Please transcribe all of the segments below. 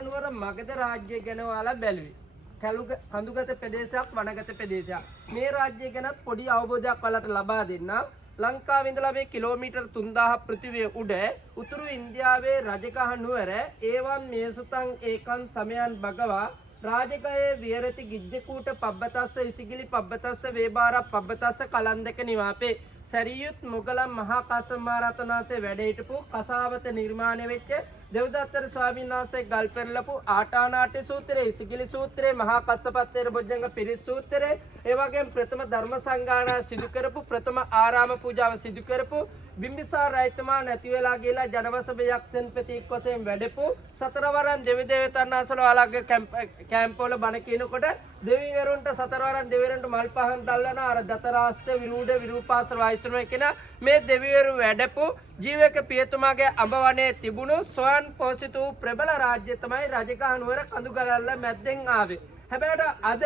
රජගහනුවර මගධ රාජ්‍ය ගැන ඔයාලා බැලුවේ. කඳුගත ප්‍රදේශයක් වනගත ප්‍රදේශයක්. මේ රාජ්‍ය ගැනත් පොඩි අවබෝධයක් ඔයාලට ලබා දෙන්නම්. ලංකාවේ ඉඳලා මේ කිලෝමීටර් 3000 පෘථිවිය උඩ උතුරු ඉන්දියාවේ රජගහනුවර ඒවම් මේසුතං ඒකං සමයන් භගවා රාජකයේ විහෙරති ගිජ්ජකූට පබ්බතස්ස ඉසිගිලි පබ්බතස්ස වේබාර පබ්බතස්ස කලන්දක නිවාපේ සරියුත් මුගලන් මහා කස්සප මහ රහතන් වහන්සේ වැඩ හිටපු කසාවත නිර්මාණය වෙච්ච දෙව්දත්තර ස්වාමීන් වහන්සේ ගල් පෙරලපු ආටානාටි සූත්‍රය, ඉසිගිලි සූත්‍රය, මහා කස්සපත්තේර බොජ්ජංග පිරිස් සූත්‍රය, ඒ වගේම ප්‍රථම ධර්ම සංගායනා සිදු කරපු ප්‍රථම ආරාම පූජාව සිදු කරපු බිම්බිසාර රජතුමා නැති වෙලා ගිහලා ජනවසභ යක්ෂයන් ප්‍රතික් වශයෙන් වැඩපු සතරවරන් දෙවි දේවතාවුන් වහන්සේලා ඔයාලගේ කැම්ප් වල බණ කියනකොට දෙවිවරුන්ට සතරවරන් දෙවිවරුන්ට මල් පහන් දැල්වන අර දතරාෂ්ට විරූඪ විරූපාස වයිසුන කියන මේ දෙවිවරු වැඩපු ජීවක පියතුමාගේ අඹවනේ තිබුණු ස්වයන් පෝෂිත වූ ප්‍රබල රාජ්‍ය තමයි රජගහනුවර කඳුගලල්ල මැද්දෙන් ආවේ. හැබැයි අද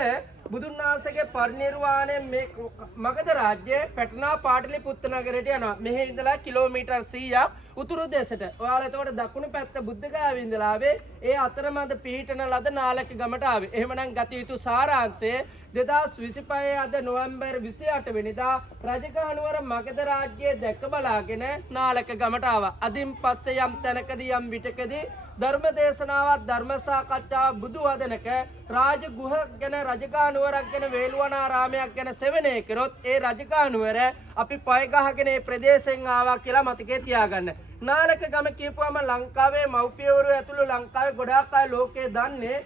බුදුන් වහන්සේගේ පරිනිර්වාණය මේ මගධ රාජ්‍යයේ පැටනා පාටලිපුත්ත නගරයට යනවා. මෙහි ඉඳලා කිලෝමීටර් 100ක් උතුරු දෙසට. ඔයාලා එතකොට දකුණු පැත්ත බුද්ධගයාවේ ඉඳලා ආවේ. ඒ අතරමැද පිහිටන ලද නාලක ගමට ආවේ. එහෙමනම් ගත යුතු සාරාංශය 2025 අද නොවැම්බර් 28 වෙනිදා රජගහනුවර මගධ රාජ්‍යයේ දැක බලාගෙන නාලක ගමට ආවා. අදින් පස්සේ යම් තැනකදී යම් විටකදී ධර්ම දේශනාවක් ධර්ම සාකච්ඡාවක් බුදු වදනක රාජගුහ ගැන රජගහනුවරක් ගැන වේළුවනාරාමයක් ගැන සෙවණේ කරොත් ඒ රජගහනුවර අපි පය ගහගෙන මේ ප්‍රදේශයෙන් ආවා කියලා මතකේ තියාගන්න. නාලක ගම කියපුවම ලංකාවේ මව්පියවරු ඇතුළු ලංකාවේ ගොඩාක් අය ලෝකේ දන්නේ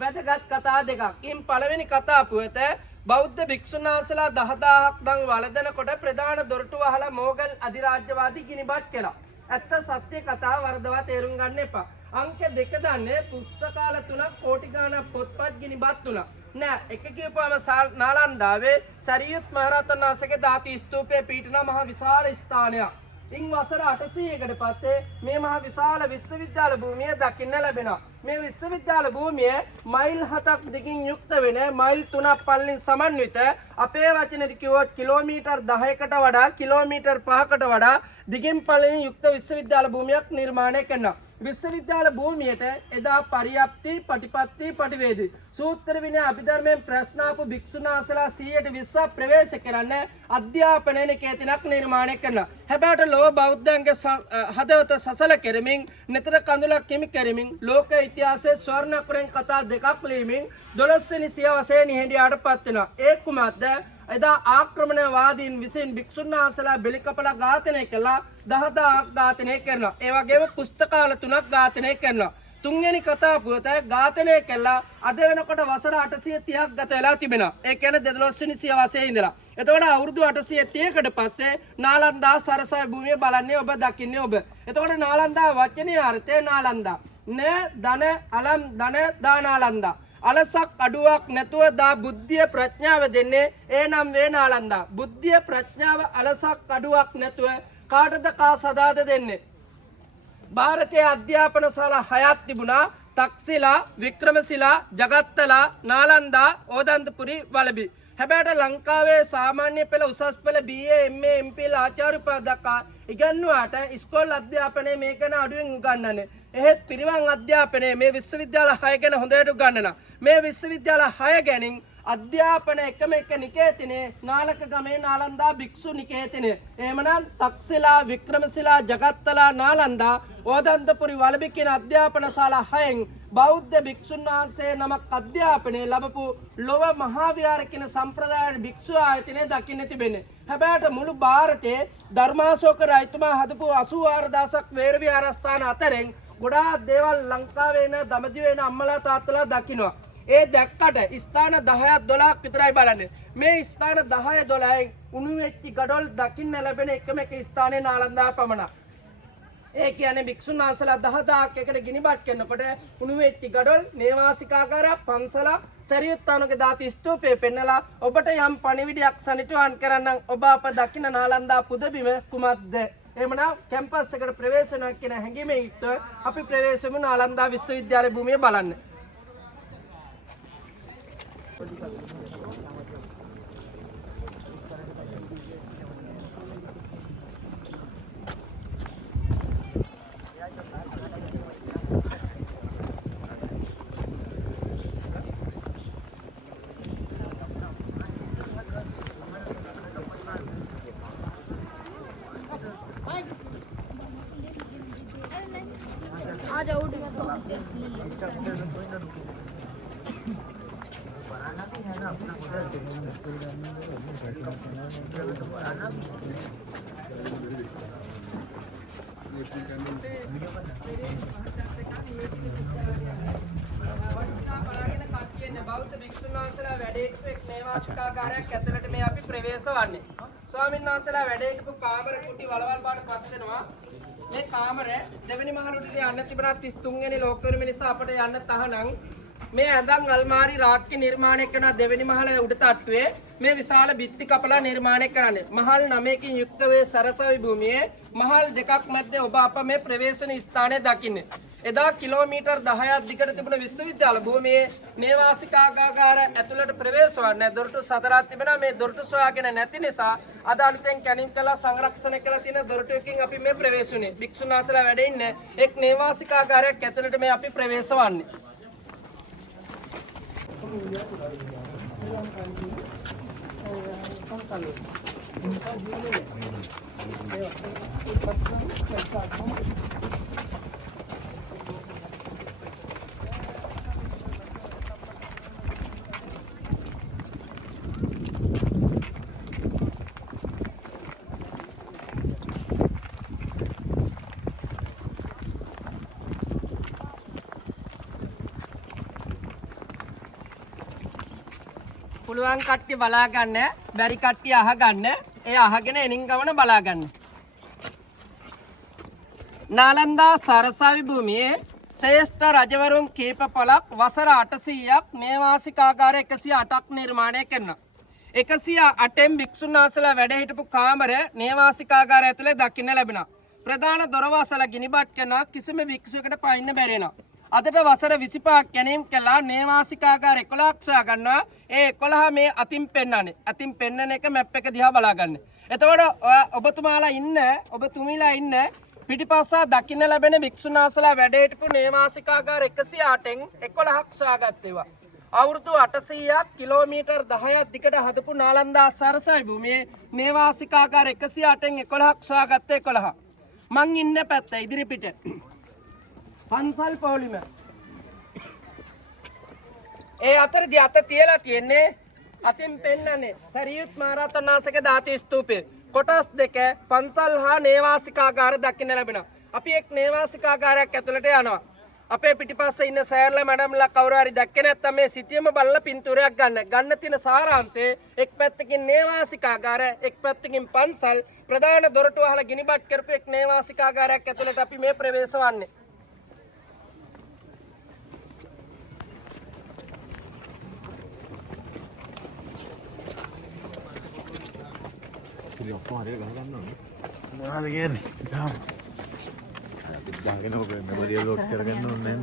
වැදගත් කතා දෙකක්. ඉන් පළවෙනි කතා පුවත බෞද්ධ භික්ෂුන් වහන්සේලා 10000ක් දන් වළඳනකොට ප්‍රධාන දොරටු වහලා මෝගල් අධිරාජ්‍යවාදී ගිනිබත් කළා. ඇත්ත සත්‍ය කතාව වරදවා තේරුම් ගන්න එපා. අංක 2 දන්නේ පුස්තකාල 3ක් කෝටි ගණන් පොත්පත් ගිනිබත් තුනක්. නෑ එක කියපුවම නාලන්දාවේ සරියුත් මහ රහතන් වහන්සේගේ ධාතු ස්තූපයේ පීඨන මහ විශාල ස්ථානයක්. ඉන් වසර 800කට පස්සේ මේ මහ විශාල විශ්වවිද්‍යාල භූමිය දකින්න ලැබෙනවා. මේ විශ්වවිද්‍යාල භූමිය මයිල් 7ක් දිගින් යුක්ත වෙන මයිල් 3ක් පළලින් සමන්විත අපේ වචනෙට කිව්වොත් කිලෝමීටර් 10කට වඩා කිලෝමීටර් 5කට වඩා දිගින් පළලින් යුක්ත විශ්වවිද්‍යාල භූමියක් නිර්මාණය කරනවා. විශ්වවිද්‍යාල භූමියට එදා පරියප්ති පටිපත්ති පටිවේදී සූත්‍ර විනය අභිධර්මයෙන් ප්‍රශ්න ආපු භික්ෂුන් වහන්සේලා 120ක් ප්‍රවේශ කරන්න අධ්‍යාපන නිකේතනක් නිර්මාණය කරනවා. හැබැයි ලෝක බෞද්ධයන්ගේ හදවත සසල කෙරමින් නිතර කඳුලක් කිමි කෙරමින් ලෝක ඉතිහාසයේ ස්වර්ණ අකුරෙන් කතා දෙකක් ලියමින් 12 වෙනි සියවසේ නිහඬියාටපත් වෙනවා. ඒ කුමක්ද? එදා ආක්‍රමණවාදීන් විසින් භික්ෂුන් වහන්සේලා බෙලි කපලා ඝාතනය කළා. 10000ක් ඝාතනය කරනවා. ඒ වගේම පුස්තකාල 3ක් ඝාතනය කරනවා. තුන්වෙනි කතා පුවත ඝාතනය කළා අද වෙනකොට වසර 830ක් ගත වෙලා තිබෙනවා. ඒ කියන්නේ 12 වෙනි සියවසේ ඉඳලා. එතකොට අවුරුදු 830කට පස්සේ නාලන්දා සරසවි භූමිය බලන්නේ ඔබ දකින්නේ ඔබ. එතකොට නාලන්දා වචනේ අර්ථය නාලන්දා. න ධන අලම් ධන දානාලන්දා. අලසක් අඩුවක් නැතුව දා බුද්ධිය ප්‍රඥාව දෙන්නේ ඒ නම් වේ නාලන්දා. බුද්ධිය ප්‍රඥාව අලසක් අඩුවක් නැතුව කාටද කා සදාද දෙන්නේ? ಭಾರತೀಯ අධ්‍යාපන ශාලා 6ක් තිබුණා. තක්ෂිලා, වික්‍රමශිලා, ජගත්තලා, නාලන්දා, ඕදන්තපුරි, වලබි. හැබැයි ලංකාවේ සාමාන්‍ය පෙළ උසස් පෙළ BA MA MPL ආචාර්ය පද දක්වා ඉගෙනුවාට ඉස්කෝල අධ්‍යාපනයේ මේක ගැන අඩුවෙන් උගන්වන්නේ. එහෙත් පිරිවන් අධ්‍යාපනයේ මේ විශ්වවිද්‍යාල 6 ගැන හොඳට උගන්වනවා. මේ විශ්වවිද්‍යාල 6 ගැනින් අධ්‍යාපන එකම එක නිකේතනේ නාලක ගමේ නාලන්දා භික්ෂු නිකේතනේ. එහෙමනම් තක්ෂිලා, වික්‍රමශිලා, ජගත්තලා, නාලන්දා, ඕදන්තපුරි, වලබි කියන අධ්‍යාපන ශාලා 6න් බෞද්ධ භික්ෂුන් වහන්සේ නමක් අධ්‍යාපනය ලැබපු ලොව මහා විහාර කියන සම්ප්‍රදාය භික්ෂු ආයතනය දකින්න තිබෙන්නේ. හැබැයි මුළු ಭಾರತයේ ධර්මාශෝක රජතුමා හදපු 84000ක් වේර විහාරස්ථාන අතරින් ගොඩාක් දේවල් ලංකාවේ ඉන්න දඹදිවේ ඉන්න අම්මලා තාත්තලා දකින්නවා. ඒ දැක්කට ස්ථාන 10ක් 12ක් විතරයි බලන්නේ. මේ ස්ථාන 10 12න් උණු වෙච්ච ගඩොල් දකින්න ලැබෙන එකම එක ස්ථානේ නාලන්දා පමණයි. ඒ කියන්නේ භික්ෂුන් වහන්සේලා 10000ක් එකට ගිනිබත් කරනකොට උණු වෙච්ච ගඩොල් නේවාසිකාගාර පන්සල සරියුත්තානගේ ධාතු ස්තූපේ පෙන්නලා ඔබට යම් පණිවිඩයක් සනිටුවන් කරන්නම් ඔබ අප දකින්න නාලන්දා පුදබිම කුමක්ද? එහෙමනම් කැම්පස් එකට ප්‍රවේශයක් කියන හැඟීමෙන් යුක්තව අපි ප්‍රවේශමු නාලන්දා විශ්වවිද්‍යාල භූමිය බලන්න. බෞද්ධ භික්ෂුන් වහන්සේලා වැඩ සිටු එක් නේවාසිකාගාරයක් ඇතුළට මේ අපි ප්‍රවේශ වන්නේ. ස්වාමීන් වහන්සේලා වැඩ සිටු කාමර කුටි වලවල් බාට පත් වෙනවා. මේ කාමරය දෙවෙනි මහලුටට යන්න තිබුණා 33 වෙනි ලෝක උරුම නිසා අපට යන්න තහනම් මේ ඇඳන් අල්මාරි රාක්‍ය නිර්මාණය කරන දෙවෙනි මහල උඩ තට්ටුවේ මේ විශාල බිත්ති කපලා නිර්මාණය කරන්නේ. මහල් 9කින් යුක්ත වේ සරසවි භූමියේ මහල් දෙකක් මැද්දේ ඔබ අප මේ ප්‍රවේශන ස්ථානය දකින්නේ. එදා කිලෝමීටර් 10ක් දිගට තිබුණ විශ්වවිද්‍යාල භූමියේ නේවාසිකාගාර ඇතුළට ප්‍රවේශ වන්නේ දොරටු 4ක් තිබෙනවා. මේ දොරටු සොයාගෙන නැති නිසා අද අලුතෙන් කැණින් කළා සංරක්ෂණය කරලා තියෙන දොරටුවකින් අපි මේ ප්‍රවේශ වුණේ. භික්ෂුන් වහන්සේලා වැඩ ඉන්නේ එක් නේවාසිකාගාරයක් ඇතුළට මේ අපි ප්‍රවේශ වන්නේ. පුළුවන් කට්ටිය බලා ගන්න, බැරි කට්ටිය අහ ගන්න. ඒ අහගෙන එනින් ගමන බලා ගන්න. නාලන්දා සරසවි භූමියේ ශ්‍රේෂ්ඨ රජවරුන් කීප පළක් වසර 800ක් නේවාසිකාගාර 108ක් නිර්මාණය කරනවා. 108න් භික්ෂුන් වහන්සේලා වැඩ හිටපු කාමර නේවාසිකාගාරය ඇතුලේ දකින්න ලැබෙනවා. ප්‍රධාන දොරවසල ගිනිබත් කරන කිසිම භික්ෂුවකට පයින්න බැරි වෙනවා. අදට වසර 25ක් කැණීම් කළා නේවාසිකාගාර 11ක් සොයා ගන්නවා. ඒ 11 මේ අතින් පෙන්නන්නේ. අතින් පෙන්නන එක මැප් එක දිහා බලා ගන්න. එතකොට ඔබතුමාලා ඉන්න, ඔබතුමීලා ඉන්න පිටිපස්ස දකින්න ලැබෙන භික්ෂුන් වහන්සේලා වැඩ හිටපු නේවාසිකාගාර 108න් 11ක් සොයාගත්තේවා. අවුරුදු 800ක් කිලෝමීටර් 10ක් දිගට හදපු නාලන්දා සරසවි භූමියේ නේවාසිකාගාර 108න් 11ක් සොයාගත්තේ 11. මං ඉන්න පැත්ත ඉදිරි පිට පන්සල් පොලිම. ඒ අතරදී අත තියලා තියෙන්නේ අතින් පෙන්නන්නේ සරියුත් මහරහතන් වහන්සේගේ ධාතු ස්තූපය. කොටස් දෙක පන්සල් හා නේවාසිකාගාර දකින්න ලැබෙනවා. අපි එක් නේවාසිකාගාරයක් ඇතුළට යනවා. අපේ පිටිපස්සේ ඉන්න සෑර්ලා මැඩම්ලා කවුරු හරි දැක්කේ නැත්නම් මේ සිටියම බලලා පින්තූරයක් ගන්න. ගන්න තියෙන සාරාංශය එක් පැත්තකින් නේවාසිකාගාර, එක් පැත්තකින් පන්සල් ප්‍රධාන දොරටුව අහලා ගිනිබත් කරපු එක් නේවාසිකාගාරයක් ඇතුළට අපි මේ ප්‍රවේශ වන්නේ. ඔක්කොම හරියට ගහ ගන්න ඕනේ. මොනවද කියන්නේ? ගහම. අපිත් ගහගෙන ඔක මෙමරිය ලෝඩ් කරගන්න ඕනේ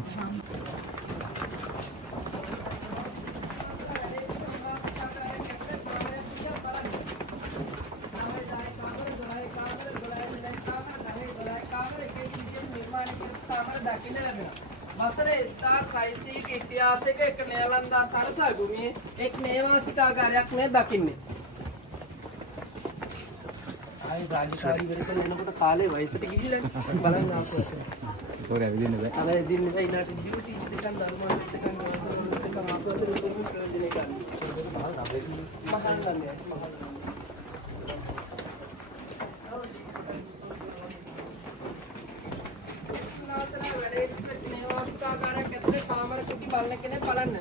නෑනේ. වසර 1600ක ඉතිහාසයක එක නේලන්දා සරසවි භූමියේ එක් නේවාසිකාගාරයක් මේ දකින්නේ. රාජකාරී වෙරකල එනකොට කාලේ වයසට ගිහිල්ලා බලන්න ආපුවා. ඒක ඇවිදින්න බෑ. අර එදින්න බෑ ඉනාට ඩියුටි දෙකක් ධර්මාන දෙකක් ආපුවා දෙක ප්‍රයෝජනේ ගන්න. මහල් නන්නේ. ස්නාසලා වැඩේ නේවාසිකාගාරයක් ඇතුලේ කාමර කුටි බලන කෙනෙක් බලන්න.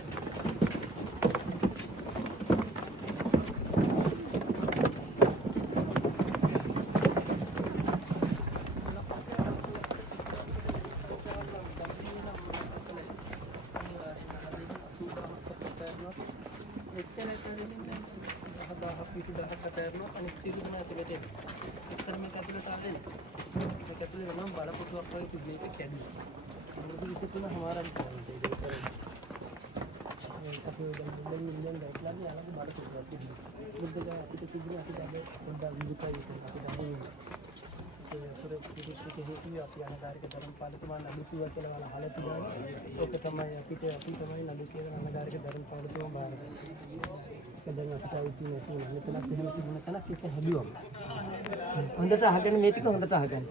හොඳට අහගෙන මේ ටික හොඳට අහගන්න.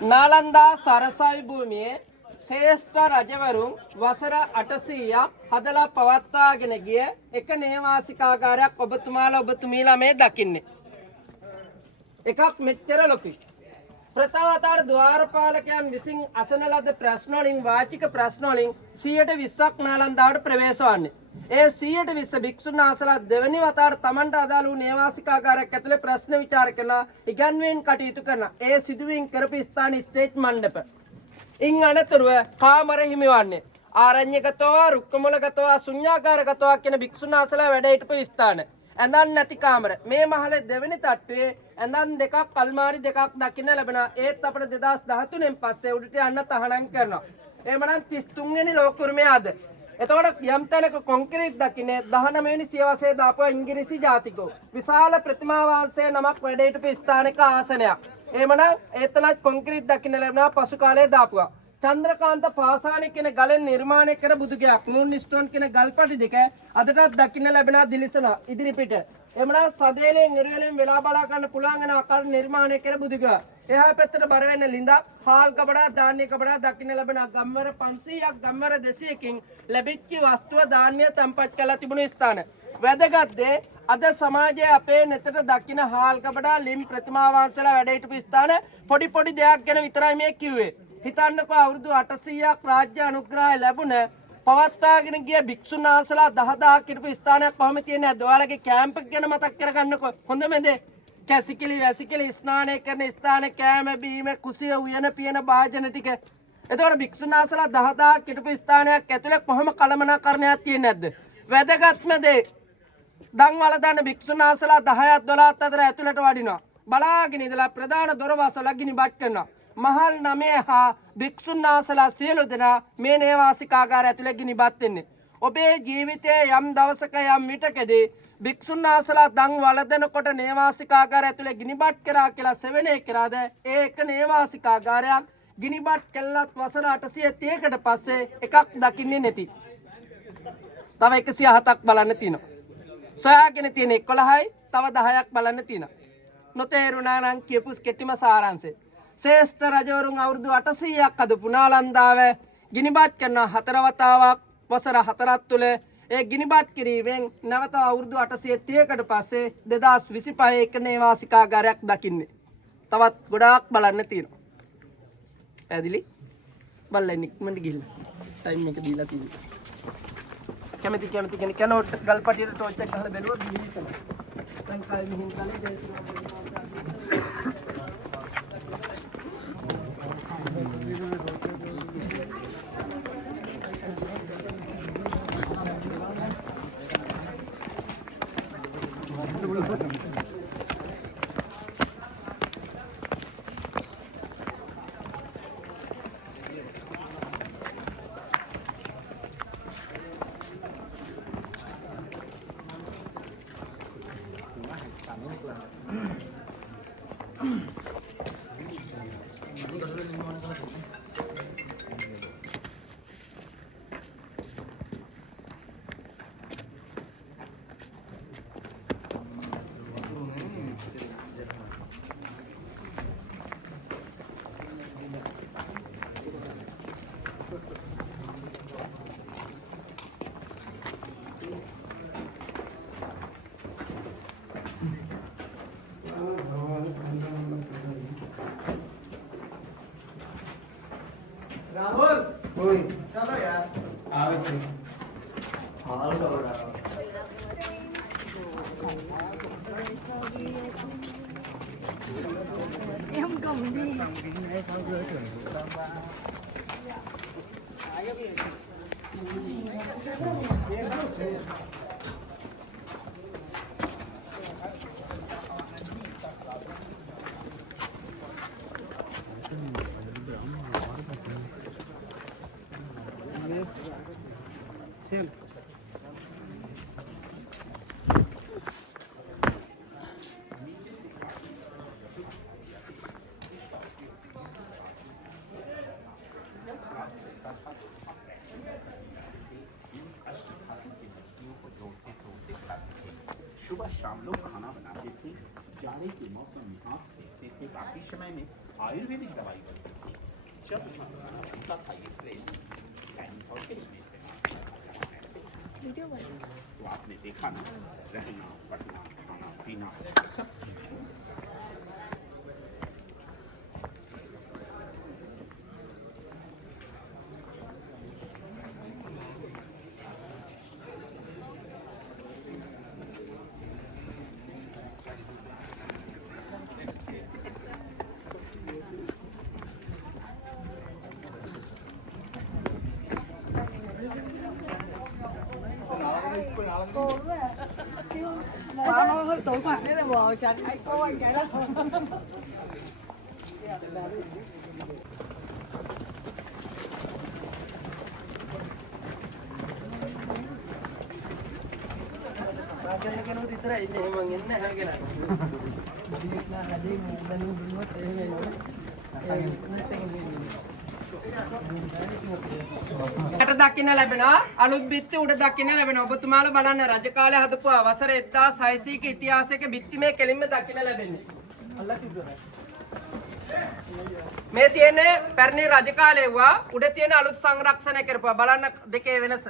නාලන්දා සරසවි භූමියේ ශ්‍රේෂ්ඨ රජවරුන් වසර 800ක් හදලා පවත්වාගෙන ගිය එක නේවාසිකාගාරයක් ඔබතුමීලා මේ දකින්නේ. එකක් මෙච්චර ලොකුයි. ප්‍රථම වතාවට ద్వාරපාලකයන් විසින් අසන ලද ප්‍රශ්න වලින් වාචික ප්‍රශ්න වලින් 120ක් නාලන්දාවට ප්‍රවේශ වන්නේ. ඒ 120 භික්ෂුන් වහන්සේලා දෙවෙනි වතාවට Tamanට අදාළ වූ නේවාසිකාගාරයක් ඇතුලේ ප්‍රශ්න විචාර කළා, ඉගන්වීම් කටයුතු කරන. ඒ සිදුවීම් කරපු ස්ථාන ස්ටේට් මණ්ඩප. ඉන් අනතුරුව කාමර හිමිවන්නේ ආරණ්‍යගතව, රුක්කමූලගතව, ශුන්‍යාකාරගතව කියන භික්ෂුන් වහන්සේලා වැඩ හිටපු ස්ථාන. ඇඳන් නැති කාමර. මේ මහලේ දෙවෙනි තට්ටුවේ ඇඳන් දෙකක්, අල්මාරි දෙකක් දකින්න ලැබෙනවා. ඒත් අපිට 2013න් පස්සේ උඩට යන්න තහනම් කරනවා. එහෙමනම් 33 වෙනි ලෝක උරුමය අද. එතකොට යම් තැනක කොන්ක්‍රීට් දකින්නේ 19 වෙනි සියවසේ දාපුවා ඉංග්‍රීසි ජාතිකෝ. විශාල ප්‍රතිමා වහන්සේ නමක් වැඩ හිටපු ස්ථානික ආසනයක්. එහෙමනම් ඒතනත් කොන්ක්‍රීට් දකින්න ලැබෙනවා පසු කාලයේ දාපුවා. චන්ද්‍රකාන්ත පාසාණි කියන ගලෙන් නිර්මාණය කර බුදුගයක් මූන් ස්ටෝන් කියන ගල්පටි දෙක අදටත් දකින්න ලැබෙනවා දිලිසන ඉදිරිපිට. එමනම් සදේලෙන් ඉරවලෙන් වෙලා බලා ගන්න පුළුවන් වෙන ආකාර නිර්මාණය කර බුදුගය. එහා පැත්තට බර වෙන ලිඳක්, හාල් කබඩා, ධාන්‍ය කබඩා දකින්න ලැබෙන ගම්වර 500ක් ගම්වර 200කින් ලැබිච්ච වස්තුව ධාන්‍ය තැන්පත් කරලා තිබුණු ස්ථාන. වැදගත් දේ අද සමාජයේ අපේ නෙතට දකින්න හාල් කබඩා, ලිම් ප්‍රතිමා වහන්සේලා වැඩ හිටපු ස්ථාන පොඩි පොඩි දෙයක් ගැන විතරයි මේ කිව්වේ. හිතන්නකෝ අවුරුදු 800ක් රාජ්‍ය අනුග්‍රහය ලැබුණ පවත්වාගෙන ගිය භික්ෂුන් වහන්සේලා 10000ක් හිටපු ස්ථානයක් කොහොම තියෙන්නේ? ඔයාලගේ කැම්ප් එක ගැන මතක් කරගන්නකෝ. හොඳම දේ කැසිකිලි වැසිකිලි ස්නානය කරන ස්ථාන, කෑම බීම, කුසිය උයන පියන භාජන ටික. එතකොට භික්ෂුන් වහන්සේලා 10000ක් හිටපු ස්ථානයක් ඇතුලේ කොහොම කළමනාකරණයක් තියෙන්නේ නැද්ද? වැදගත්ම දේ දන් වල දාන භික්ෂුන් වහන්සේලා 10ක් 12ක් අතර ඇතුලට වඩිනවා. බලාගෙන ඉඳලා ප්‍රධාන දොරවසල ගිනිබත් කරනවා. මහල් 9 හා භික්ෂුන් වහන්සේලා සියලු දෙනා මේ නේවාසිකාගාරය ඇතුලේ ගිනිබත් වෙන්නේ. ඔබේ ජීවිතයේ යම් දවසක යම් විටකදී භික්ෂුන් වහන්සේලා දන් වළඳනකොට නේවාසිකාගාරය ඇතුලේ ගිනිබත් කරා කියලා සෙවණේ කරාද? ඒ එක නේවාසිකාගාරයක් ගිනිබත් කළත් වසර 830කට පස්සේ එකක් දකින්නේ නැති. තව 107ක් බලන්න තියෙනවා. සොයාගෙන තියෙන 11යි තව 10ක් බලන්න තියෙනවා. නොතේරුණා නම් කියපු කෙටිම සාරාංශය. ශ්‍රේෂ්ඨ රජවරුන් අවුරුදු 800ක් හදපු නාලන්දාව ගිනිබත් කරන 4 වතාවක් වසර 4ක් තුල ඒ ගිනිබත් කිරීමෙන් නැවත අවුරුදු 830කට පස්සේ 2025 එක නේවාසිකාගාරයක් දකින්නේ. තවත් ගොඩාක් බලන්න තියෙනවා. පැහැදිලි? බලන්න ඉක්මනට ගිහින්. ටයිම් එක දීලා තියෙනවා. කැමති කෙනෙක් කනෝට් ගල්පටියට ටෝච් එක ගහලා බැලුවොත් දිවිසන. ලංකාවේ මිහින් කාලේ දේශනා राहुल ओए चलो यार आवे छे हाल करो em cầm đi Sim. सब्जियों को जोड़ते तोड़ते खाते थे। सुबह शाम लोग खाना बनाते थे, जाड़े के मौसम में हाथ सेकते थे। बाकी समय में आयुर्वेदिक दवाई बनती थी। जब होता था ये प्रेस और इसमें इस्तेमाल तो आपने देखा ना, रहना पढ़ना खाना पीना सब Rajan kan udah terai ini memang ini harga nak. Jadi nak ada dan dulu කට දකින්න ලැබෙනවා අලුත් බිත්ති උඩ දකින්න ලැබෙනවා ඔබතුමාලා බලන්න රජ කාලේ හදපු අවසර 1600 ක ඉතිහාසයක බිත්ති මේ කෙලින්ම දකින්න ලැබෙන්නේ අල්ලා කිව්වා මේ තියෙන්නේ පැරණි රජ කාලේ වුණා උඩ තියෙන අලුත් සංරක්ෂණය කරපුවා බලන්න දෙකේ වෙනස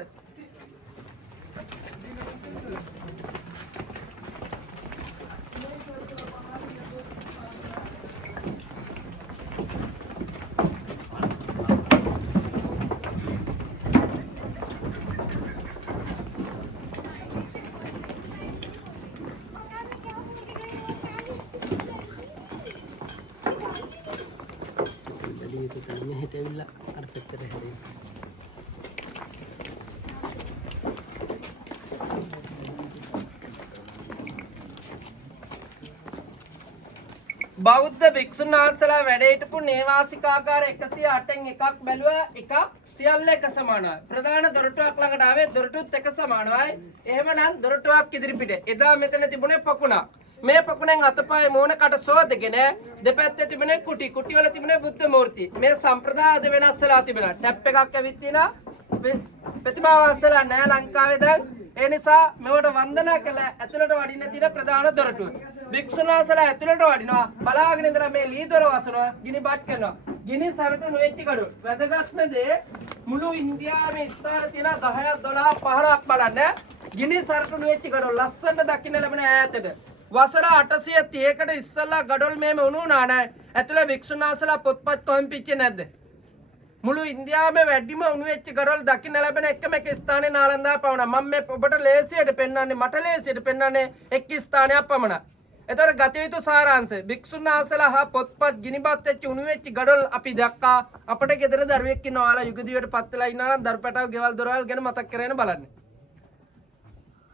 බෞද්ධ භික්ෂුන් වහන්සේලා වැඩ හිටපු නේවාසිකාගාර 108න් එකක් බැලුවා එකක් සියල්ල එක සමානයි. ප්‍රධාන දොරටුවක් ළඟට ආවේ දොරටුත් එක සමානයි. එහෙමනම් දොරටුවක් ඉදිරිපිට. එදා මෙතන තිබුණේ පකුණක්. මේ පකුණෙන් අතපය මූණකට සෝදගෙන දෙපැත්තේ තිබුණේ කුටි. කුටි වල තිබුණේ බුද්ධ මූර්ති. මේ සම්ප්‍රදාය අද වෙනස් වෙලා තිබෙනවා. ටැප් එකක් ඇවිත් තිනා ප්‍රතිමා වහන්සේලා නෑ ලංකාවේ දැන්. ඒ නිසා මෙවට වන්දනා කළ ඇතුළට වඩින්න තියෙන ප්‍රධාන දොරටුව. භික්ෂුන් වහන්සේලා ඇතුළට වඩිනවා. බලාගෙන ඉඳලා මේ ලී දොර වසනවා. ගිනි බත් කරනවා. ගිනි සරට නොවෙච්ච ගඩොල්. වැදගත්ම දේ මුළු ඉන්දියාවේ ස්ථාන තියෙන 10ක් 12ක් 15ක් බලන්න. ගිනි සරට නොවෙච්ච ගඩොල් ලස්සනට දකින්න ලැබෙන ඈතට. වසර 830කට ඉස්සෙල්ලා ගඩොල් මේම වුණා නෑ. ඇතුළේ භික්ෂුන් වහන්සේලා පොත්පත් කොම් පිච්චේ නැද්ද? මුළු ඉන්දියාවේ වැඩිම උණු වෙච්ච ගඩොල් දකින්න ලැබෙන එකම එක ස්ථානේ නාලන්දා පවුණ. මම මේ ඔබට ලේසියට පෙන්වන්නේ මට ලේසියට පෙන්වන්නේ එක් ස්ථානයක් පමණයි. එතකොට ගත යුතු සාරාංශය භික්ෂුන් වහන්සේලා හා පොත්පත් ගිනිබත් වෙච්ච උණු වෙච්ච ගඩොල් අපි දැක්කා. අපිට ගෙදර දරුවෙක් ඉන්නවා. ඔයාලා යුගදිවට පත් වෙලා ඉන්නවා නම් දරුපැටව ගෙවල් දොරවල් ගැන මතක් කරගෙන බලන්න.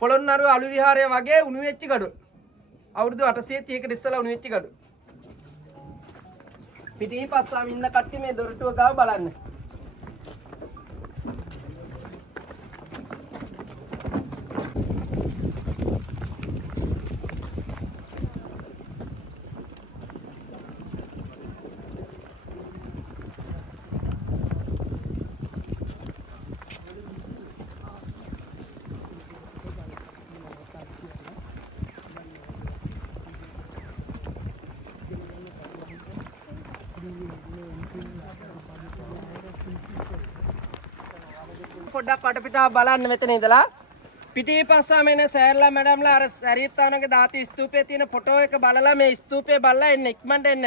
පොළොන්නරුව අලු විහාරය වගේ උණු වෙච්ච ගඩොල්. අවුරුදු 830කට ඉස්සෙල්ලා උණු වෙච්ච ගඩොල්. පිටි පස්සාම ඉන්න කට්ටිය මේ දොරටුව ගාව බලන්න. පොඩ්ඩක් වටපිටාව බලන්න මෙතන ඉඳලා පිටිපස්සම එන සෑරලා මැඩම්ලා අර සරියත්තානගේ ධාතු ස්තූපයේ තියෙන ෆොටෝ එක බලලා මේ ස්තූපේ බලලා එන්න ඉක්මනට එන්න.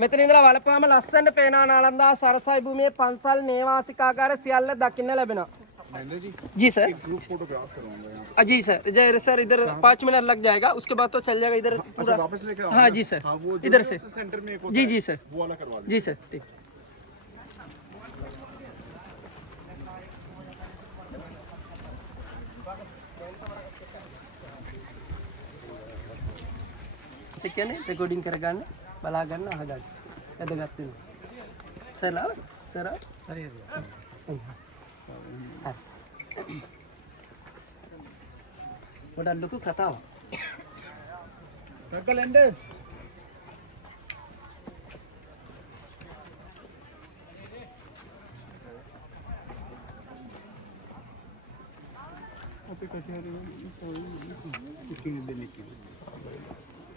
මෙතන ඉඳලා වලපාම ලස්සනට පේනවා නාලන්දා සරසයි භූමියේ පන්සල් නේවාසිකාගාර සියල්ල දකින්න ලැබෙනවා. जी सर ग्रुप फोटोग्राफ करवाऊंगा यहाँ जी सर जय सर इधर 5 मिनट लग जाएगा उसके बाद तो चल जाएगा इधर पूरा वापस लेके हाँ जी सर हाँ, इधर से सेंटर में जी जी सर वो वाला करवा जी सर ठीक से क्या नहीं रिकॉर्डिंग कर गන්න බලා ගන්න අහගන්න වැදගත් වෙනවා සර් වඩා ලොකු කතාවක් රකලෙන්ඩ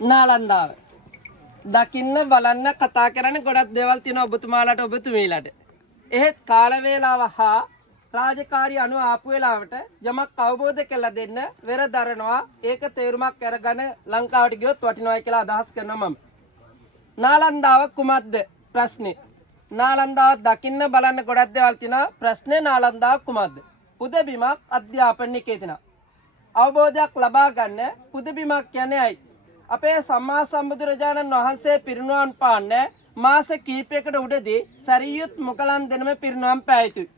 නාලන්දාව දකින්න බලන්න කතා කරන්න ගොඩක් දේවල් තියෙනවා ඔබතුමාලාට ඔබතුමීලාට. එහෙත් කාල වේලාව හා රාජකාරී අනුව ආපු වෙලාවට යමක් අවබෝධ කරලා දෙන්න වෙර දරනවා. ඒක තේරුමක් අරගෙන ලංකාවට ගියොත් වටිනවයි කියලා අදහස් කරනවා මම. නාලන්දාව කුමක්ද ප්‍රශ්නේ? නාලන්දාව දකින්න බලන්න ගොඩක් දේවල් තියෙනවා. ප්‍රශ්නේ නාලන්දාව කුමක්ද? පුදබිමක් අධ්‍යාපන නිකේතන. අවබෝධයක් ලබා ගන්න පුදබිමක් කියන්නේ ඇයි? අපේ සම්මා සම්බුදුරජාණන් වහන්සේ පිරිනුවම් පාන්නේ මාස කිහිපයකට උඩදී සරියුත් මොගලන් දෙනම පිරිනුවම් පෑ යුතුයි.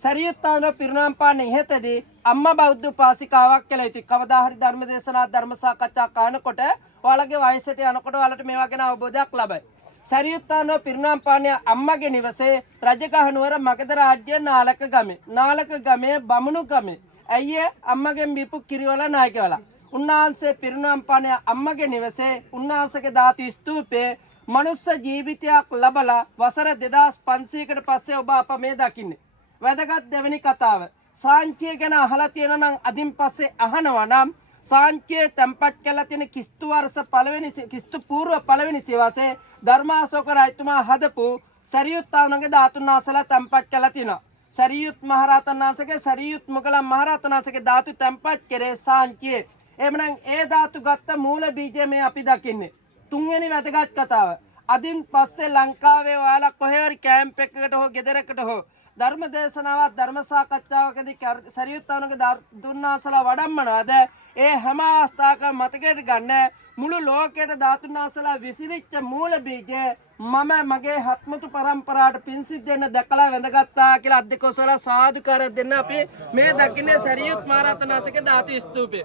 සරියුත් ආනෝ පිරිනුවම් පාන්නේ ඉහතදී අම්මා බෞද්ධ උපාසිකාවක් කියලා යුතුයි. කවදා හරි ධර්ම දේශනා ධර්ම සාකච්ඡා කරනකොට ඔයාලගේ වයසට යනකොට ඔයාලට මේවා ගැන අවබෝධයක් ලැබයි. සරියුත් ආනෝ පිරිනුවම් පාන්නේ අම්මගේ නිවසේ රජගහ නුවර මගධ රාජ්‍ය නාලක ගමේ. නාලක ගමේ බමුණු ගමේ. ඇයි අම්මගෙන් බීපු කිරිවල නායකවලා. උන්වහන්සේ පිරිනුවම් පාන්නේ අම්මගේ නිවසේ උන්වහන්සේගේ ධාතු ස්තූපේ මනුස්ස ජීවිතයක් ලබලා වසර 2500කට පස්සේ ඔබ අප මේ දකින්නේ. වැදගත් දෙවෙනි කතාව. සාංචිය ගැන අහලා තියෙනවා නම් අදින් පස්සේ අහනවා නම් සාංචියේ තැන්පත් කළා තියෙන කිස්තු වර්ෂ පළවෙනි කිස්තු పూర్ව පළවෙනි සියවසේ ධර්මාශෝක රජතුමා හදපු සරියුත් ආනන්දගේ ධාතුන් වහන්සේලා තැන්පත් කළා තියෙනවා. සරියුත් මහරහතන් වහන්සේගේ සරියුත් මොගලන් මහරහතන් වහන්සේගේ ධාතු තැන්පත් කරේ සාංචියේ. එහෙමනම් ඒ ධාතු ගත්ත මූල බීජය මේ අපි දකින්නේ. තුන්වෙනි වැදගත් කතාව. අදින් පස්සේ ලංකාවේ ඔයාලා කොහේ හරි කැම්ප් එකකට හෝ ගෙදරකට හෝ ධර්ම දේශනාවක් ධර්ම සාකච්ඡාවකදී සරියුත් ආනන්දගේ ධාතුන් වහන්සේලා වඩම්මනවාද? ඒ හැම අවස්ථාවක මතකයට ගන්න මුළු ලෝකයට ධාතුන් වහන්සේලා විසිරිච්ච මූල බීජය මම මගේ හත්මුතු පරම්පරාවට පින් සිද්ධ දැකලා වැඳගත්තා කියලා අධිකෝසල සාදුකාර දෙන්න අපි මේ දකින්නේ සරියුත් මහරහතන් වහන්සේගේ ධාතු ස්තූපය.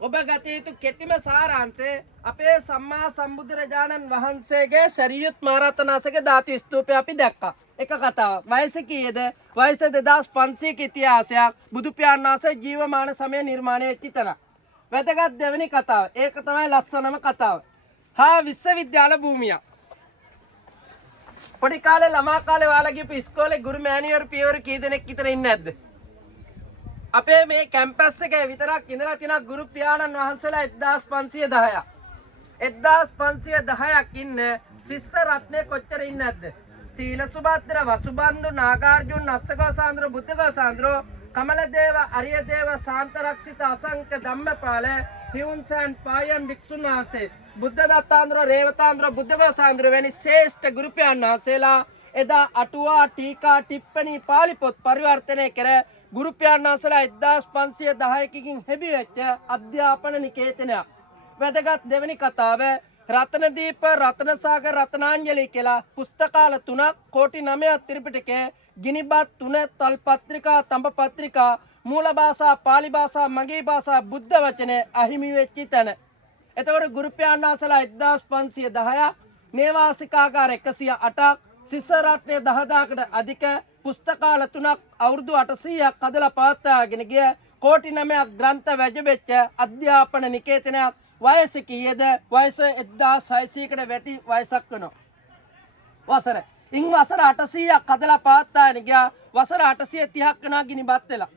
ඔබ ගත යුතු කෙටිම සාරාංශය අපේ සම්මා සම්බුදුරජාණන් වහන්සේගේ සරියුත් මහරහතන් වහන්සේගේ ධාතු ස්තූපය අපි දැක්කා. එක කතාව. වයස කීයද? වයස 2500ක ඉතිහාසයක්. බුදු පියාණන් වහන්සේ ජීවමාන සමය නිර්මාණය වෙච්ච තැන. වැදගත් දෙවෙනි කතාව. ඒක තමයි ලස්සනම කතාව. හා විශ්වවිද්‍යාල භූමිය. පොඩි කාලේ ළමා කාලේ ඔයාලා ගිහපු ඉස්කෝලේ ගුරු මෑණියෝ පියවරු කී දෙනෙක් විතර ඉන්නේ නැද්ද? අපේ මේ කැම්පස් එකේ විතරක් ඉඳලා තියෙන ගුරු පියාණන් වහන්සේලා 1510ක්. 1510ක් ඉන්න ශිෂ්‍ය රත්නේ කොච්චර ඉන්නේ නැද්ද? සීල සුභද්‍ර වසුබන්දු නාගාර්ජුන නස්සගෝසාන්ද්‍ර බුද්ධගෝසාන්ද්‍ර කමලදේව අරියදේව සාන්තරක්ෂිත අසංක ධම්මපාල හිවුන්සන් පායන් වික්ෂුන් වහන්සේ බුද්ධ දත්තාන්ද්‍ර රේවතාන්ද්‍ර බුද්ධගෝසාන්ද්‍ර වැනි ශ්‍රේෂ්ඨ ගුරු පියාණන් වහන්සේලා එදා අටුවා ටීකා ටිප්පණී පාලි පොත් පරිවර්තනය කර ගුරු පියාණන් වහන්සේලා 1510කින් හෙබි වෙච්ච අධ්‍යාපන නිකේතනයක්. වැදගත් දෙවෙනි කතාව. රත්නදීප රත්නසාගර රත්නාංජලි කියලා පුස්තකාල 3ක් කෝටි 9ක් ත්‍රිපිටකයේ ගිනිබත් 3 තල් පත්‍රිකා තඹ පත්‍රිකා මූල භාෂා පාලි භාෂා මගේ භාෂා බුද්ධ වචනේ අහිමි වෙච්ච තැන. එතකොට ගුරු පියාණන් වහන්සේලා 1510ක් නේවාසිකාගාර 108ක් ශිෂ්‍ය රත්නය 10000කට අධික පුස්තකාල 3ක් අවුරුදු 800ක් හදලා පවත්වාගෙන ගිය කෝටි 9ක් ග්‍රන්ථ වැජබෙච්ච අධ්‍යාපන නිකේතනයක්. වයස කීයද? වයස 1600කට වැටි වයසක් වෙනවා. වසර. ඉන් වසර 800ක් හදලා පවත්වාගෙන ගියා. වසර 830ක් වෙනවා ගිනිබත් වෙලා.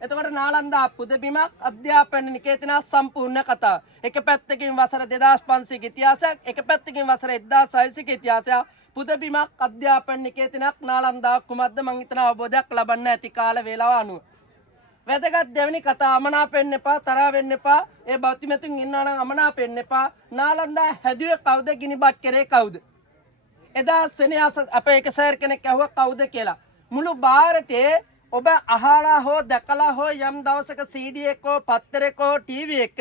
එතකොට නාලන්දා පුදබිමක් අධ්‍යාපන නිකේතන සම්පූර්ණ කතාව. එක පැත්තකින් වසර 2500ක ඉතිහාසයක්, එක පැත්තකින් වසර 1600ක ඉතිහාසයක්. පුදබිමක් අධ්‍යාපන නිකේතනක් නාලන්දා කුමක්ද මං හිතන අවබෝධයක් ලබන්න ඇති කාල වේලාව අනුව. වැදගත් දෙවෙනි කතාව. අමනාප වෙන්න එපා, තරහ වෙන්න එපා. ඒ බෞද්ධමතුන් ඉන්නවා නම් අමනාප වෙන්න එපා. නාලන්දා හැදුවේ කවුද? ගිනිබත් කරේ කවුද? එදා සෙනෙහස අපේ එක සර් කෙනෙක් ඇහුවා කවුද කියලා. මුළු ಭಾರತයේ ඔබ අහලා හෝ දැකලා හෝ යම් දවසක CD එකකෝ පත්තරයකෝ ටීවී එක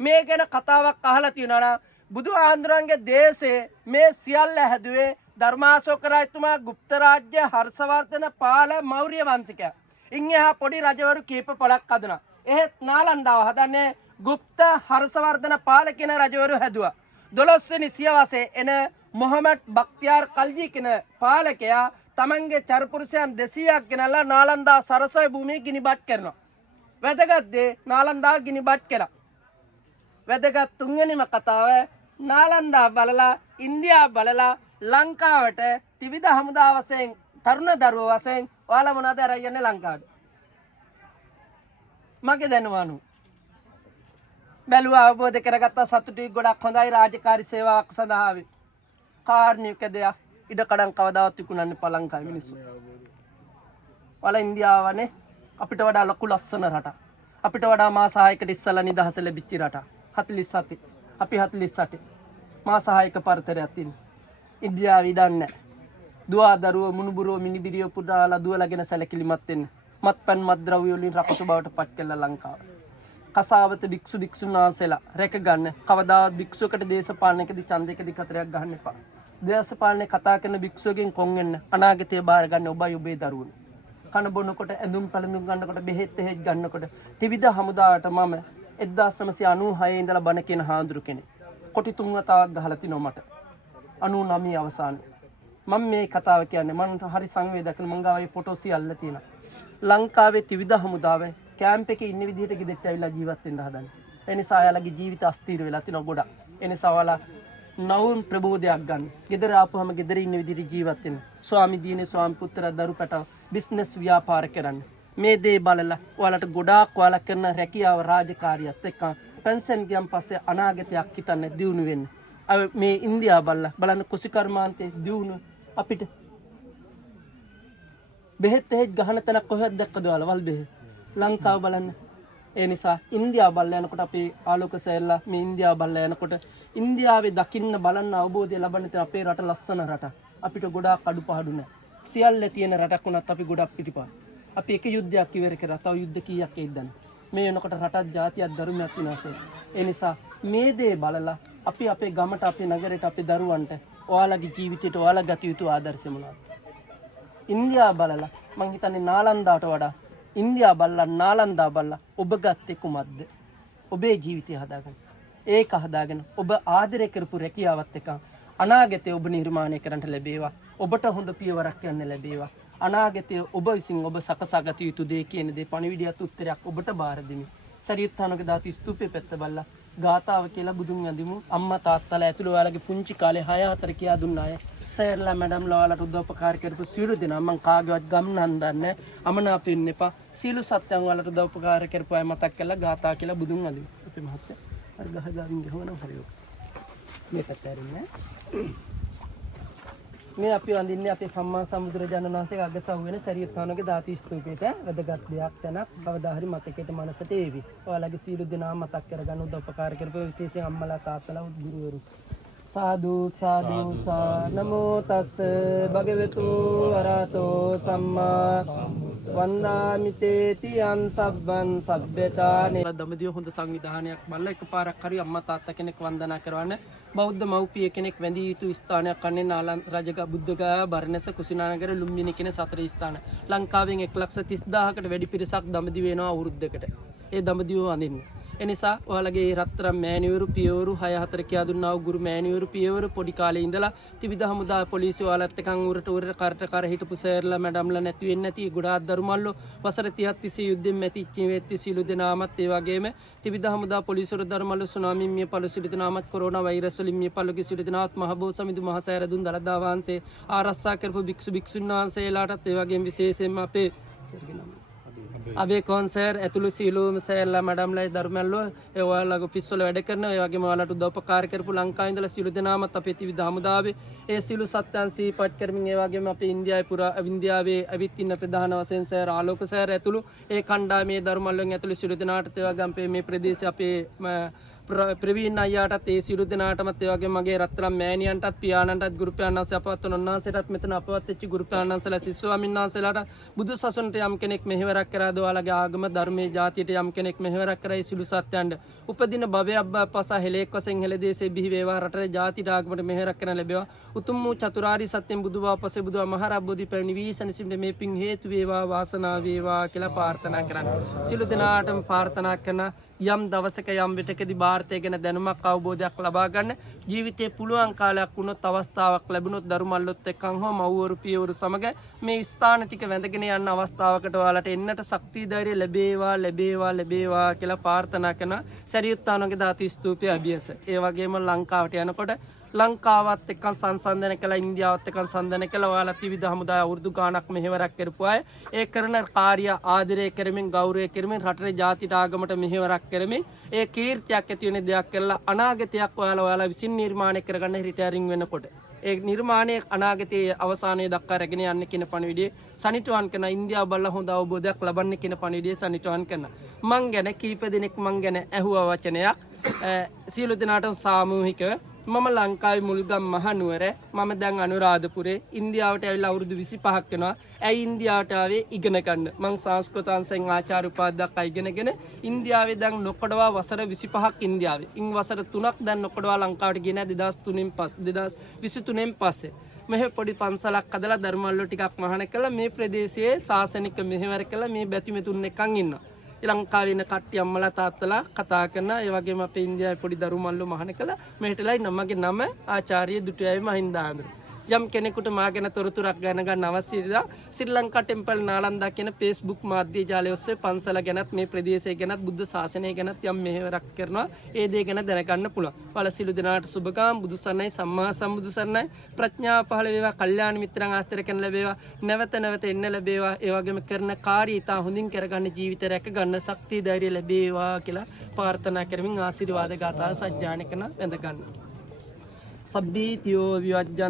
මේ ගැන කතාවක් අහලා තියෙනවා නම් බුදු ආන්දරන්ගේ දේශේ මේ සියල්ල හැදුවේ ධර්මාශෝක රජතුමා, ගුප්ත රාජ්‍ය, හර්ෂවර්ධන පාල මෞර්ය වංශිකයා. ඉන් එහා පොඩි රජවරු කීප පොලක් හදනවා. එහෙත් නාලන්දාව හදන්නේ ගුප්ත හර්ෂවර්ධන පාල කියන රජවරු හැදුවා. 12 වෙනි සියවසේ එන මොහමඩ් බක්තියාර් කල්ජී කියන පාලකයා තමන්ගේ චරපුරුෂයන් 200ක් ගෙනල්ලා නාලන්දා සරසවි භූමිය ගිනිබත් කරනවා. වැදගත් දේ නාලන්දා ගිනිබත් කරා. වැදගත් තුන්වෙනිම කතාව නාලන්දා බලලා ඉන්දියාව බලලා ලංකාවට ත්‍රිවිධ හමුදා වශයෙන් තරුණ දරුවෝ වශයෙන් ඔයාලා මොනවද අරන් යන්නේ ලංකාවට? මගේ දැනුම අනුව. බැලුවා අවබෝධ කරගත්තා සතුටුයි ගොඩක් හොඳයි රාජකාරී සේවාවක් සඳහා ආවේ. කාර්නික දෙයක් ඉඩ කඩන් කවදාවත් විකුණන්න පලංකායි මිනිස්සු. වල ඉන්දියාවනේ අපිට වඩා ලොකු ලස්සන රටක්. අපිට වඩා මාස 6කට ඉස්සලා නිදහස ලැබිච්ච රටක්. 47. අපි 48. මාස 6ක පරතරයක් තියෙන. ඉන්දියාවේ ඉඩන්නේ නැහැ. දුවා දරුවෝ මුණුබුරෝ මිනිබිරියෝ පුදාලා දුවලාගෙන සැලකිලිමත් වෙන්න. මත්පැන් මත්ද්‍රව්‍ය වලින් රකසු බවට පත් කළා ලංකාව. කසාවත භික්ෂුන් වහන්සේලා රැක ගන්න කවදාවත් භික්ෂුවකට දේශපාලනයකදී ඡන්දයකදී කතරයක් ගහන්න එපා. දේශපාලනේ කතා කරන භික්ෂුවගෙන් කොන් වෙන්න අනාගතය බාර ගන්න ඔබයි ඔබේ දරුවෝ. කන බොනකොට ඇඳුම් පැළඳුම් ගන්නකොට බෙහෙත් එහෙත් ගන්නකොට ත්‍රිවිධ හමුදාවට මම 1996 ඉඳලා බණ කියන හාමුදුරු කෙනෙක්. කොටි 3 වතාවක් ගහලා තිනෝ මට. 99 අවසානයේ. මම මේ කතාව කියන්නේ මම හරි සංවේදකන මං ගාවේ ෆොටෝ සියල්ල තියෙනවා. ලංකාවේ ත්‍රිවිධ හමුදාවේ කැම්ප් එකේ ඉන්න විදිහට ගෙදෙට්ට ඇවිල්ලා ජීවත් වෙන්න හදන්නේ. ඒ නිසා යාළුවගේ ජීවිත අස්තීර වෙලා තිනවා ගොඩක්. ඒ නිසා ඔයාලා නවුන් ප්‍රබෝධයක් ගන්න. ගෙදර ආපුවම ගෙදර ඉන්න විදිහට ජීවත් වෙන්න. ස්වාමි දිනේ ස්වාමි පුත්‍ර දරු පැටව බිස්නස් ව්‍යාපාර කරන්න. මේ දේ බලලා ඔයාලට ගොඩාක් ඔයාලා කරන රැකියාව රාජකාරියත් එක්ක පෙන්ෂන් ගියන් පස්සේ අනාගතයක් හිතන්න දියුණු වෙන්න. මේ ඉන්දියාව බලන්න කුසි කර්මාන්තයේ දියුණු අපිට බෙහෙත් එහෙත් ගහන තැනක් කොහෙද දැක්කද ඔයාලා වල් බෙහෙත් ලංකාව බලන්න. ඒ නිසා ඉන්දියාව බලලා යනකොට අපි ආලෝක සෑල්ලා මේ ඉන්දියාව බලලා යනකොට ඉන්දියාවේ දකින්න බලන්න අවබෝධය ලබන්න තියෙන අපේ රට ලස්සන රට. අපිට ගොඩාක් අඩුපාඩු නැහැ. සියල්ල තියෙන රටක් වුණත් අපි ගොඩක් පිටිපා. අපි එක යුද්ධයක් ඉවර කරා. තව යුද්ධ කීයක් එයිද දන්නේ. මේ වෙනකොට රටක් ජාතියක් ධර්මයක් විනාශ වෙනවා. ඒ නිසා මේ දේ බලලා අපි අපේ ගමට අපේ නගරයට අපේ දරුවන්ට ඔයාලගේ ජීවිතයට ඔයාලා ගත යුතු ආදර්ශය මොනවද? ඉන්දියාව බලලා මං හිතන්නේ නාලන්දාට වඩා ඉන්දියා බලලා නාලන්දා බලලා ඔබ ගත්තේ කුමක්ද? ඔබේ ජීවිතය හදාගන්න. ඒක හදාගෙන ඔබ ආදරය කරපු රැකියාවත් එක්ක අනාගතයේ ඔබ නිර්මාණය කරන්න ලැබේවා. ඔබට හොඳ පියවරක් යන්න ලැබේවා. අනාගතයේ ඔබ විසින් ඔබ සකසාගත යුතු දේ කියන දේ පණිවිඩයත් උත්තරයක් ඔබට බාර දෙමි. සරියුත්ථානක ධාතු ස්තූපේ පැත්ත බලලා ගාතාව කියලා බුදුන් අඳිමු. අම්මා තාත්තලා ඇතුළේ ඔයාලගේ පුංචි කාලේ 6-4 කියා දුන්න අය. සර්ලා මැඩම්ලා ඔයාලට උදව්පකාර කරපු සියලු දෙනා මං කාගේවත් ගම් නන්දන්නේ අමනාප වෙන්න එපා. සියලු සත්‍යයන් ඔයාලට උදව්පකාර කරපු අය මතක් කරලා ගාථා කියලා බුදුන් අඳිමු. අපේ මහත්තයා අර ගහගාමින් ගහවනම් හරියෝ. මේ පැත්ත ඇරින්නේ. මේ අපි වඳින්නේ අපේ සම්මා සම්බුදුරජාණන් වහන්සේගේ අගසහුව වෙන සරියුත්ථානගේ ධාතු ස්තූපයට වැදගත් දෙයක් තැනක් කවදා හරි මතකයට මනසට ඒවි. ඔයාලගේ සියලු දෙනා මතක් කරගන්න උදව්පකාර කරපු විශේෂයෙන් අම්මලා තාත්තලා ගුරුවරු සාදු සාදු නමෝ තස් භගවතු අරහතෝ සම්මා වන්දාමි තේති අන් සබ්බන් සබ්බතානේ. දඹදිව හොඳ සංවිධානයක් බලලා එකපාරක් හරි අම්මා තාත්තා කෙනෙක් වන්දනා කරවන්න බෞද්ධ මව්පිය කෙනෙක් වැඳිය යුතු ස්ථානයක් කන්නේ නාලන්ද රජගහ බුද්ධගයා බරණැස කුසිනානගර ලුම්බිනි කියන 4 ස්ථාන. ලංකාවෙන් 1,30,000කට වැඩි පිරිසක් දඹදිව වෙනවා අවුරුද්දකට. ඒ දඹදිව වඳින්න. එනිසා ඔයාලගේ රත්තරන් මෑණිවරු පියවරු 6-4 කියා දුන්නා වූ ගුරු මෑණිවරු පියවරු පොඩි කාලේ ඉඳලා ත්‍රිවිධ හමුදා පොලිසිය ඔයාලත් එක්කන් උරට කරට කර හිටපු සර්ලා මැඩම්ලා නැති වෙන්නේ නැති ගොඩාක් දරුමල්ලෝ වසර 30ක් තිස්සේ යුද්ධෙන් මැතිච්ච වෙත්ති සිළු දෙනාමත් ඒ වගේම ත්‍රිවිධ හමුදා පොලිසිවරු දරුමල්ලෝ සුනාමියෙන් මිය පළු සිළු දෙනාමත් කොරෝනා වෛරස් වලින් මිය පළුගේ සිළු දෙනාත් මහබෝ සමිඳු මහසෑර දුන් දලදා වහන්සේ ආරක්ෂා කරපු භික්ෂුන් වහන්සේලාටත් ඒ වගේම විශේෂයෙන්ම අපේ අබේ කොන්සර් ඇතුළු සීලුම සෑල්ලා මැඩම්ලායි ධර්මයල්ලෝ ඒ ඔයාලගේ පිස්සොල වැඩ කරනවා. ඒ වගේම ඔයාලට උදව්පකාර කරපු ලංකාවේ ඉඳලා සීලු දෙනාමත් අපේ ත්‍රිවිධ හමුදාවේ ඒ සීලු සත්‍යයන් සිහිපත් කරමින් ඒ වගේම අපේ ඉන්දියාවේ අවිත් ඉන්න ප්‍රධාන වශයෙන් සර් ආලෝක සර් ඇතුළු ඒ කණ්ඩායමේ ධර්මයල්ලෝන් ඇතුළු සීලු දෙනාට ඒ වගේම මේ ප්‍රදේශයේ අපේ ප්‍රවීණ අයියාටත් ඒ සියලු දෙනාටමත් ඒ වගේම මගේ රත්තරන් මෑණියන්ටත් පියාණන්ටත් ගුරු පියාණන් වහන්සේ අපවත් වන උන්වහන්සේටත් මෙතන අපවත් වෙච්ච ගුරු පියාණන් වහන්සේලා ශිෂ්‍ය ස්වාමීන් වහන්සේලාට බුදු සසුනට යම් කෙනෙක් මෙහෙවරක් කරාද ඔයාලගේ ආගම ධර්මයේ ජාතියට යම් කෙනෙක් මෙහෙවරක් කරයි සිළු සත්‍යයන්ට උපදින භවයක් පස හෙලෙක් වශයෙන් හෙළදේශේ බිහි වේවා රටේ ජාතියට ආගමට මෙහෙවරක් කරන ලැබේවා උතුම් වූ චතුරාරි සත්‍යයෙන් බුදුබව පසේ බුදුව මහරබ්බෝධි පැමිණි වීසනසිට මේ පිං හේතු වේවා වාසනාව වේවා කියලා ප්‍රාර්ථනා කරන්න. සිළු දෙනාටම ප්‍රාර්ථනා කරන යම් දවසක යම් විටකදී ಭಾರತය ගැන දැනුමක් අවබෝධයක් ලබා ගන්න ජීවිතේ පුළුවන් කාලයක් වුණොත් අවස්ථාවක් ලැබුණොත් දරුමල්ලොත් එක්කන් හෝ මව්වරු පියවරු සමග මේ ස්ථාන ටික වැඳගෙන යන අවස්ථාවකට ඔයාලට එන්නට ශක්තිය ධෛර්යය ලැබේවා කියලා ප්‍රාර්ථනා කරන සරියුත්ථානගේ ධාතු ස්තූපයේ අභියස. ඒ වගේම ලංකාවට යනකොට ලංකාවත් එක්ක සංසන්දනය කළා ඉන්දියාවත් එක්ක සංසන්දනය කළා ඔයාලා ත්‍රිවිධ හමුදාය අවුරුදු ගාණක් මෙහෙවරක් කරපු අය ඒ කරන කාර්ය ආදරය කරමින් ගෞරවය කරමින් රටේ ජාතිට ආගමට මෙහෙවරක් කරමින් ඒ කීර්තියක් ඇති වෙන දෙයක් කළා අනාගතයක් ඔයාලා විසින් නිර්මාණය කරගන්න රිටයරින් වෙනකොට ඒ නිර්මාණයේ අනාගතයේ අවසානයේ දක්වා රැගෙන යන්න කියන පණිවිඩය සනිටුවන් කරන ඉන්දියාව බලලා හොඳ අවබෝධයක් ලබන්න කියන පණිවිඩය සනිටුවන් කරන මං ගැන කීප දෙනෙක් මං ගැන ඇහුවා වචනයක් සියලු දෙනාටම සාමූහිකව මම ලංකාවේ මුල්ගම් මහනුවර මම දැන් අනුරාධපුරේ ඉන්දියාවට ඇවිල්ලා අවුරුදු 25ක් වෙනවා. ඇයි ඉන්දියාවට ආවේ ඉගෙන ගන්න. මං සංස්කෘත අංශෙන් ආචාර්ය උපාධ්‍යාපක ඉගෙනගෙන ඉන්දියාවේ දැන් නොකඩවා වසර 25ක් ඉන්දියාවේ. ඉන් වසර 3ක් දැන් නොකඩවා ලංකාවට ගියේ නැහැ 2023න් පස්සේ. මෙහෙ පොඩි පන්සලක් හදලා ධර්මවල ටිකක් මහාන කළා මේ ප්‍රදේශයේ සාසනික මෙහෙවර කළා මේ බැතිමතුන් එක්කන් ඉන්නවා. ලංකාවේ ඉන්න කට්ටිය අම්මලා තාත්තලා කතා කරන ඒ වගේම අපේ ඉන්දියාවේ පොඩි දරු මල්ලෝ මහාන කළා මෙහෙටලයි මගේ නම ආචාර්ය දුටුයයි මහින්දාඳුර යම් කෙනෙකුට මා ගැන තොරතුරක් ගන්න අවශ්‍යද ශ්‍රී ලංකා ටෙම්පල් නාලන්දා කියන Facebook මාධ්‍ය ජාලය ඔස්සේ පන්සල ගැනත් මේ ප්‍රදේශය ගැනත් බුද්ධ ශාසනය ගැනත් යම් මෙහෙවරක් කරනවා ඒ දේ ගැන දැනගන්න පුළුවන්. ඔයාලා සිළු දෙනාට සුබකාම් බුදු සරණයි සම්මා සම්බුදු සරණයි ප්‍රඥාව පහළ වේවා කල්යාණ මිත්‍රයන් ආශ්‍රය කරන ලැබේවා නැවත නැවත එන්න ලැබේවා ඒ වගේම කරන කාර්යය ඉතා හොඳින් කරගන්න ජීවිත රැක ගන්න ශක්තිය ධෛර්යය ලැබේවා කියලා ප්‍රාර්ථනා කරමින් ආශිර්වාද ගාථා සජ්ජායනා කරන වැඳ ගන්න. සබ්බීතියෝ විවජ්ජන්